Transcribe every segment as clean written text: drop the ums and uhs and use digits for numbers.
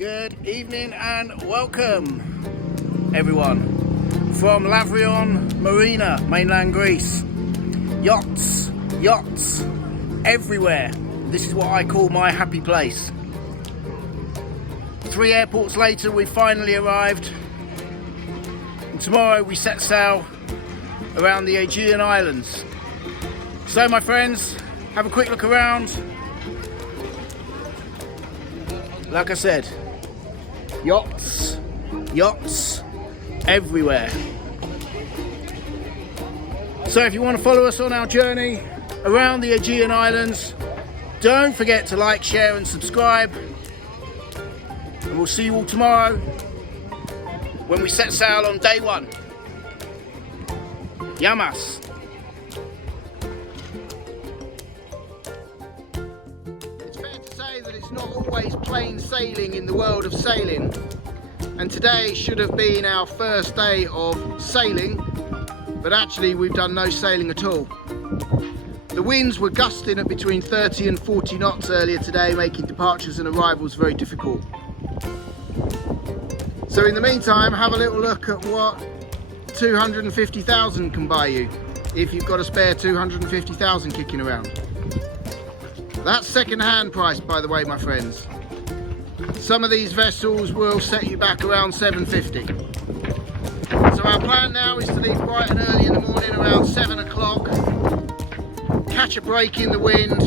Good evening and welcome everyone from Lavrio Marina, mainland Greece. Yachts everywhere. This is what I call my happy place. 3 airports later we finally arrived, and tomorrow we set sail around the Aegean Islands. So my friends, have a quick look around. Like I said, yachts everywhere. So if you want to follow us on our journey around the Aegean Islands, don't forget to like, share and subscribe. And we'll see you all tomorrow when we set sail on day 1. Yamas. It's fair to say that it's not always plain sailing in the world of sailing, and today should have been our first day of sailing, but actually we've done no sailing at all. The winds were gusting at between 30 and 40 knots earlier today, making departures and arrivals very difficult. So in the meantime, have a little look at what 250,000 can buy you, if you've got a spare 250,000 kicking around. That's second-hand price, by the way, my friends. Some of these vessels will set you back around 750. So our plan now is to leave bright and early in the morning, around 7 o'clock, catch a break in the wind,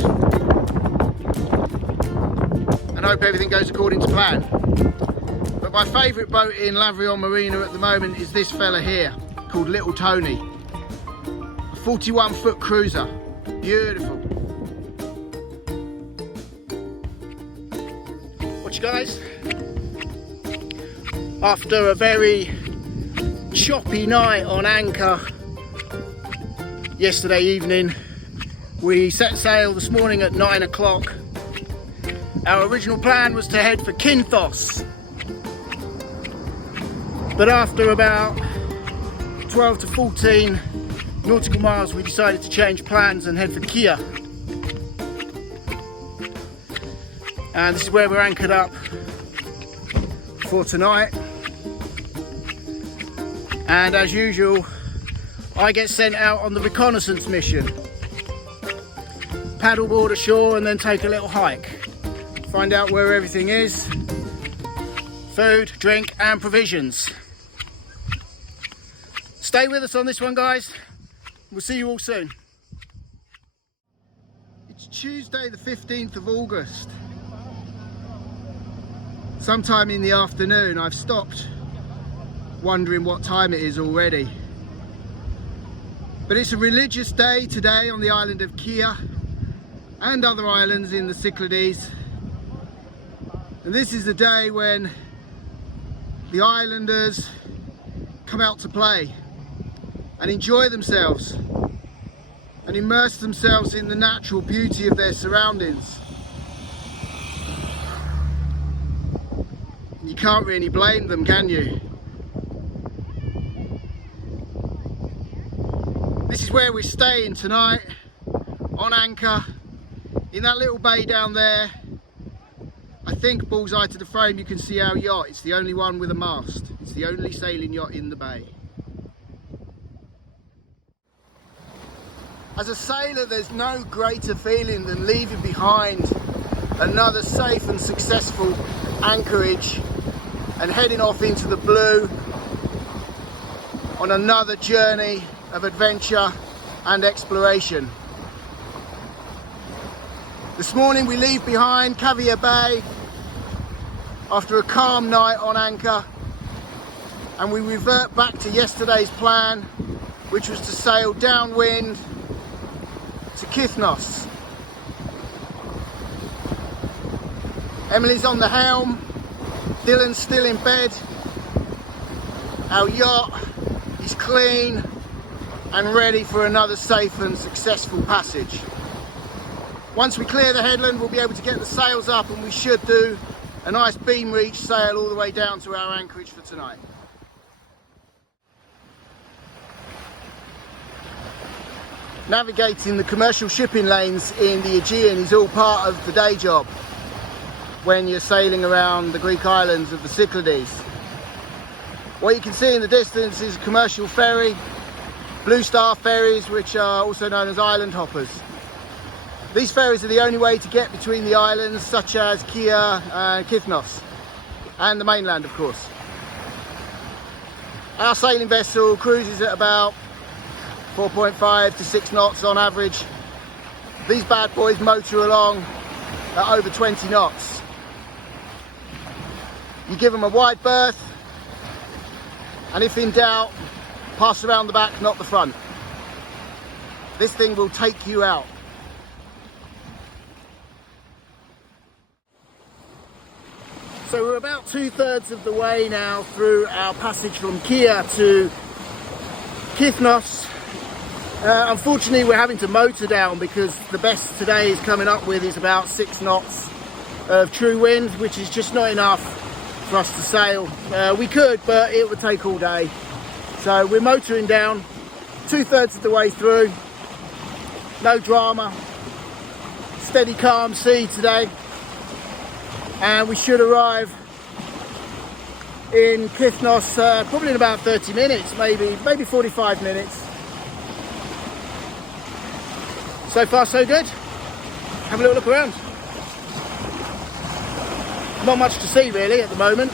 and hope everything goes according to plan. But my favourite boat in Lavrio Marina at the moment is this fella here, called Little Tony. A 41-foot cruiser. Beautiful. Watch, guys. After a very choppy night on anchor yesterday evening, we set sail this morning at 9 o'clock. Our original plan was to head for Kinthos, but after about 12 to 14 nautical miles we decided to change plans and head for Kia. And this is where we're anchored up for tonight. And as usual, I get sent out on the reconnaissance mission. Paddleboard ashore and then take a little hike. Find out where everything is. Food, drink and provisions. Stay with us on this one, guys. We'll see you all soon. It's Tuesday the 15th of August. Sometime in the afternoon. I've stopped wondering what time it is already. But it's a religious day today on the island of Kia and other islands in the Cyclades. And this is the day when the islanders come out to play and enjoy themselves and immerse themselves in the natural beauty of their surroundings. You can't really blame them, can you? This is where we're staying tonight, on anchor, in that little bay down there. I think bullseye to the frame you can see our yacht. It's the only one with a mast. It's the only sailing yacht in the bay. As a sailor, there's no greater feeling than leaving behind another safe and successful anchorage and heading off into the blue on another journey of adventure and exploration. This morning we leave behind Caviar Bay after a calm night on anchor, and we revert back to yesterday's plan, which was to sail downwind to Kinthos. Emily's on the helm, Dylan's still in bed. Our yacht is clean and ready for another safe and successful passage. Once we clear the headland, we'll be able to get the sails up, and we should do a nice beam reach sail all the way down to our anchorage for tonight. Navigating the commercial shipping lanes in the Aegean is all part of the day job. when you're sailing around the Greek islands of the Cyclades. What you can see in the distance is a commercial ferry, Blue Star ferries, which are also known as island hoppers. These ferries are the only way to get between the islands such as Kia and Kythnos, and the mainland of course. Our sailing vessel cruises at about 4.5 to 6 knots on average. These bad boys motor along at over 20 knots. You give them a wide berth, and if in doubt, pass around the back, not the front. This thing will take you out. So we're about 2/3 of the way now through our passage from Kia to Kythnos. Unfortunately, we're having to motor down because the best today is coming up with is about 6 knots of true wind, which is just not enough for us to sail. We could, but it would take all day. So we're motoring down 2/3 of the way through. No drama. Steady, calm sea today. And we should arrive in Kythnos probably in about 30 minutes, maybe 45 minutes. So far so good. Have a little look around. Not much to see really at the moment.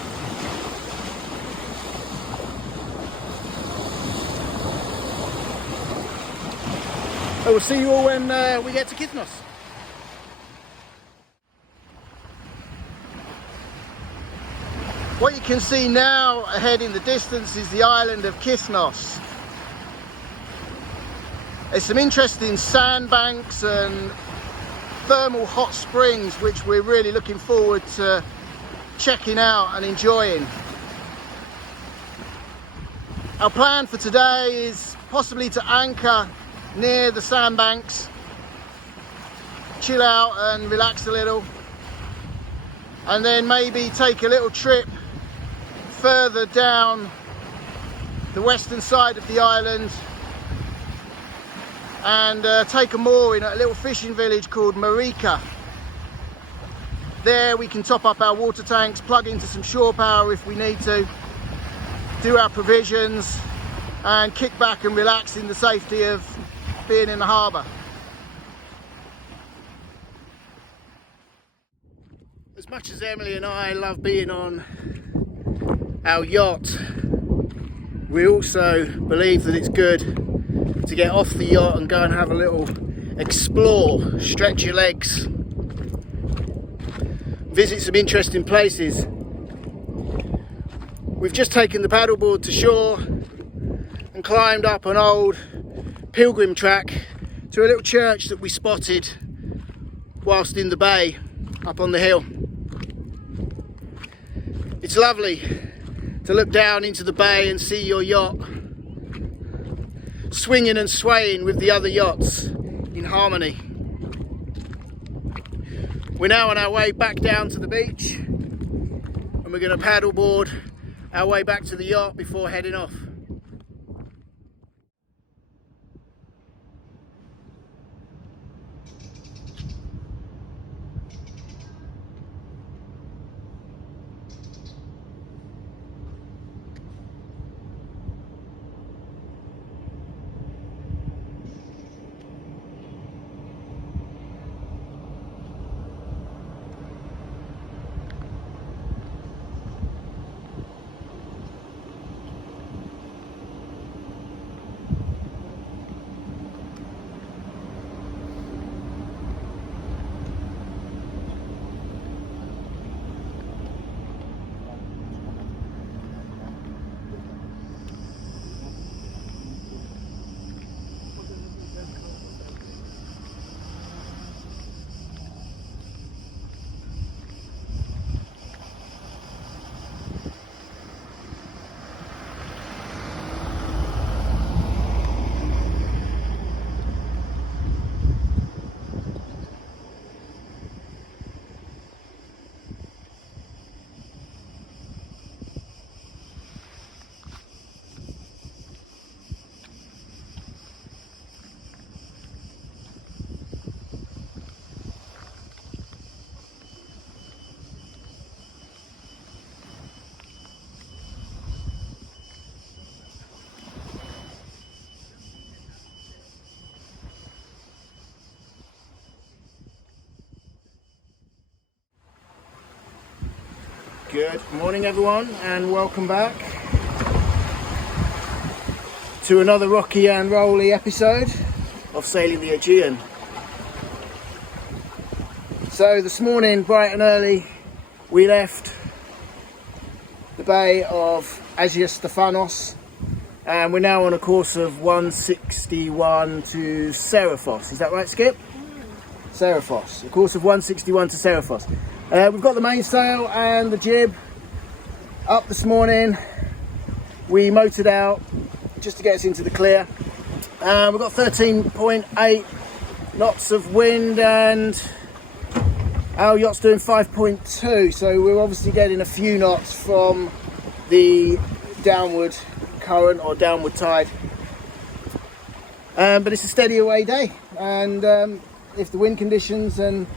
I will see you all when we get to Kythnos. What you can see now ahead in the distance is the island of Kythnos. There's some interesting sandbanks and thermal hot springs which we're really looking forward to checking out and enjoying. Our plan for today is possibly to anchor near the sandbanks, chill out and relax a little, and then maybe take a little trip further down the western side of the island and take a mooring at a little fishing village called Marika. There we can top up our water tanks, plug into some shore power if we need to, do our provisions and kick back and relax in the safety of being in the harbour. As much as Emily and I love being on our yacht, we also believe that it's good to get off the yacht and go and have a little explore, stretch your legs, visit some interesting places. We've just taken the paddleboard to shore and climbed up an old pilgrim track to a little church that we spotted whilst in the bay up on the hill. It's lovely to look down into the bay and see your yacht swinging and swaying with the other yachts in harmony. We're now on our way back down to the beach and we're going to paddleboard our way back to the yacht before heading off. Good morning everyone, and welcome back to another rocky and rolly episode of Sailing the Aegean. So this morning, bright and early, we left the bay of Agia Stefanos, and we're now on a course of 161 to Seriphos. Is that right, Skip? Seriphos, a course of 161 to Seriphos. We've got the mainsail and the jib up this morning. We motored out just to get us into the clear. We've got 13.8 knots of wind and our yacht's doing 5.2, so we're obviously getting a few knots from the downward current or downward tide. But it's a steady away day, and if the wind conditions and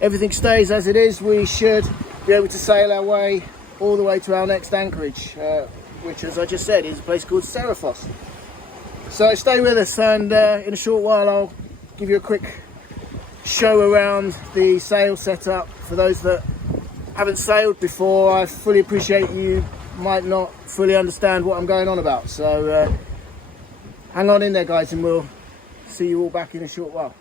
everything stays as it is, we should be able to sail our way all the way to our next anchorage, which, as I just said, is a place called Seriphos. So stay with us, and in a short while I'll give you a quick show around the sail setup. For those that haven't sailed before, I fully appreciate you might not fully understand what I'm going on about. So hang on in there, guys, and we'll see you all back in a short while.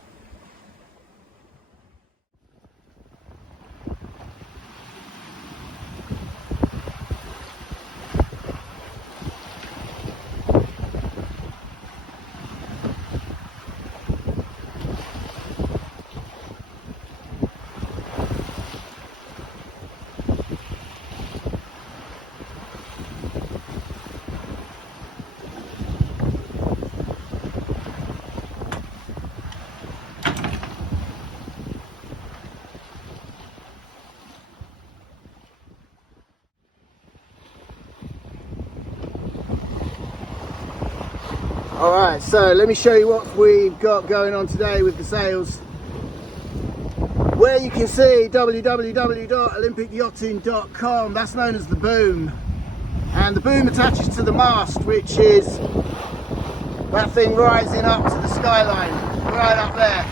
Alright, so let me show you what we've got going on today with the sails. Where you can see www.olympicyachting.com, that's known as the boom. And the boom attaches to the mast, which is that thing rising up to the skyline, right up there.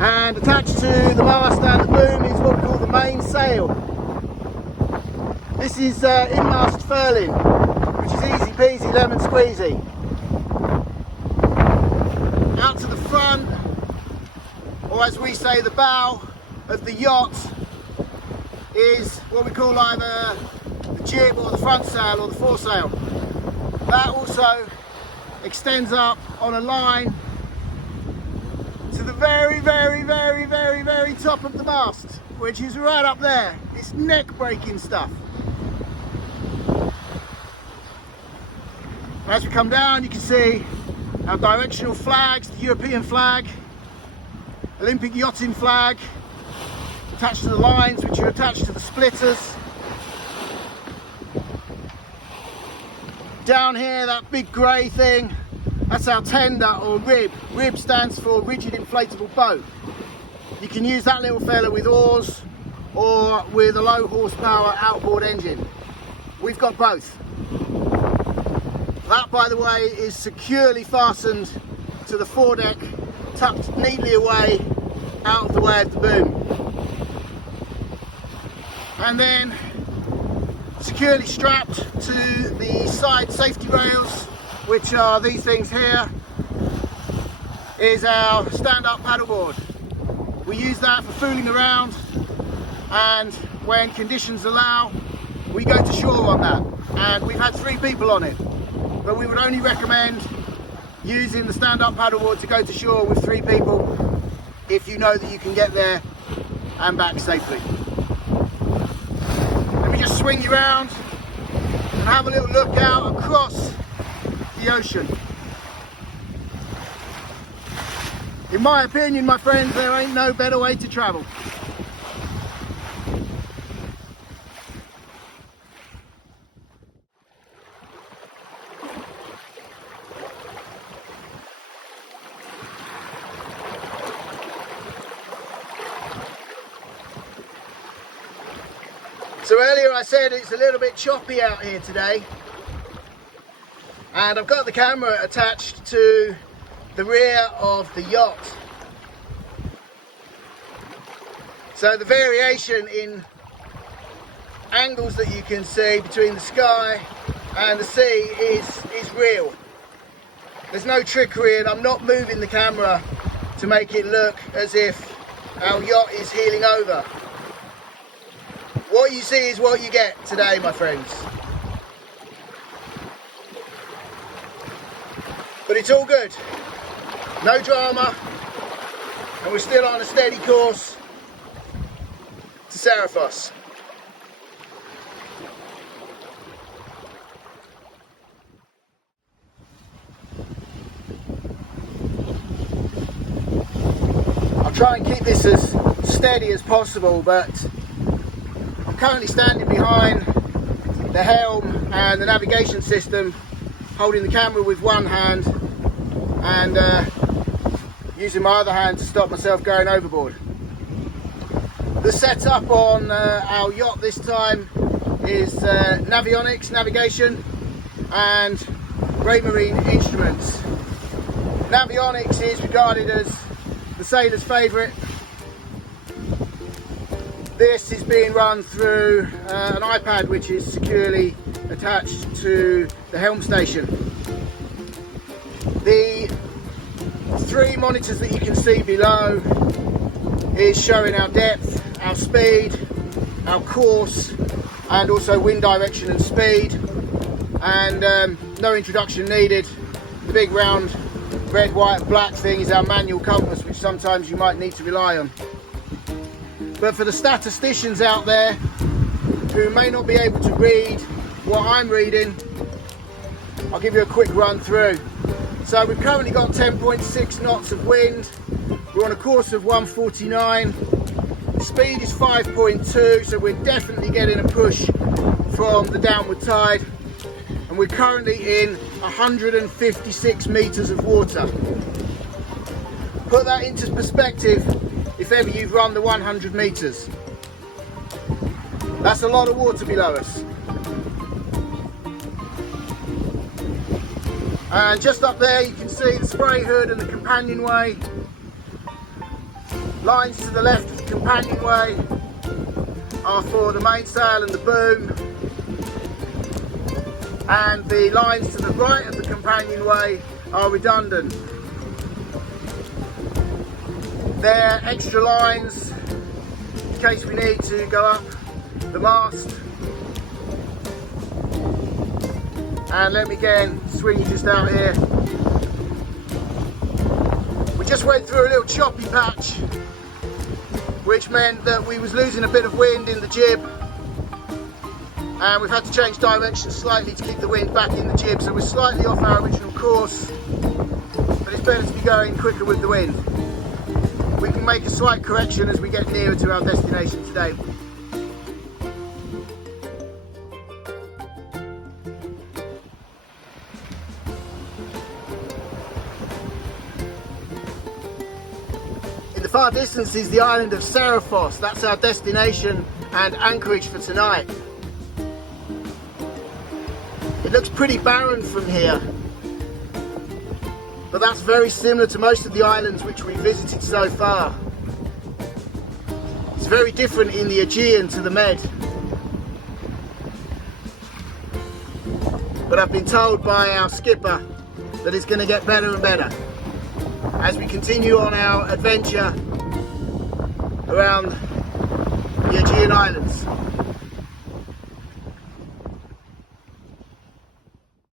And attached to the mast and the boom is what we call the mainsail. This is in-mast furling, which is easy peasy lemon squeezy. Out to the front, or as we say, the bow of the yacht, is what we call either the jib or the front sail or the foresail. That also extends up on a line to the very, very, very, very, very top of the mast, which is right up there. It's neck-breaking stuff. As we come down, you can see our directional flags, the European flag, Olympic yachting flag, attached to the lines, which are attached to the splitters. Down here, that big grey thing, that's our tender or rib. Rib stands for rigid inflatable boat. You can use that little fella with oars or with a low horsepower outboard engine. We've got both. That, by the way, is securely fastened to the foredeck, tucked neatly away out of the way of the boom. And then securely strapped to the side safety rails, which are these things here, is our stand-up paddleboard. We use that for fooling around, and when conditions allow, we go to shore on that. And we've had 3 people on it. But we would only recommend using the stand-up paddleboard to go to shore with 3 people if you know that you can get there and back safely. Let me just swing you around and have a little look out across the ocean. In my opinion, my friends, there ain't no better way to travel. So earlier I said it's a little bit choppy out here today, and I've got the camera attached to the rear of the yacht. So So the variation in angles that you can see between the sky and the sea is real. There's no trickery, and I'm not moving the camera to make it look as if our yacht is heeling over. What you see is what you get today, my friends. But it's all good. No drama. And we're still on a steady course to Serifos. I'll try and keep this as steady as possible, but I'm currently standing behind the helm and the navigation system, holding the camera with one hand and using my other hand to stop myself going overboard. The setup on our yacht this time is Navionics navigation and Raymarine instruments. Navionics is regarded as the sailor's favourite. This is being run through an iPad which is securely attached to the helm station. The 3 monitors that you can see below is showing our depth, our speed, our course, and also wind direction and speed. And no introduction needed. The big round red, white, black thing is our manual compass, which sometimes you might need to rely on. But for the statisticians out there who may not be able to read what I'm reading, I'll give you a quick run through. So we've currently got 10.6 knots of wind. We're on a course of 149. Speed is 5.2, so we're definitely getting a push from the downward tide. And we're currently in 156 meters of water. Put that into perspective if ever you've run the 100 meters. That's a lot of water below us. And just up there you can see the spray hood and the companionway. Lines to the left of the companionway are for the mainsail and the boom. And the lines to the right of the companionway are redundant. They're extra lines in case we need to go up the mast. And let me again swing you just out here. We just went through a little choppy patch, which meant that we was losing a bit of wind in the jib, and we've had to change direction slightly to keep the wind back in the jib, so we're slightly off our original course, but it's better to be going quicker with the wind. We can make a slight correction as we get nearer to our destination today. In the far distance is the island of Serifos. That's our destination and anchorage for tonight. It looks pretty barren from here, but that's very similar to most of the islands which we've visited so far. It's very different in the Aegean to the Med. But I've been told by our skipper that it's going to get better and better as we continue on our adventure around the Aegean Islands.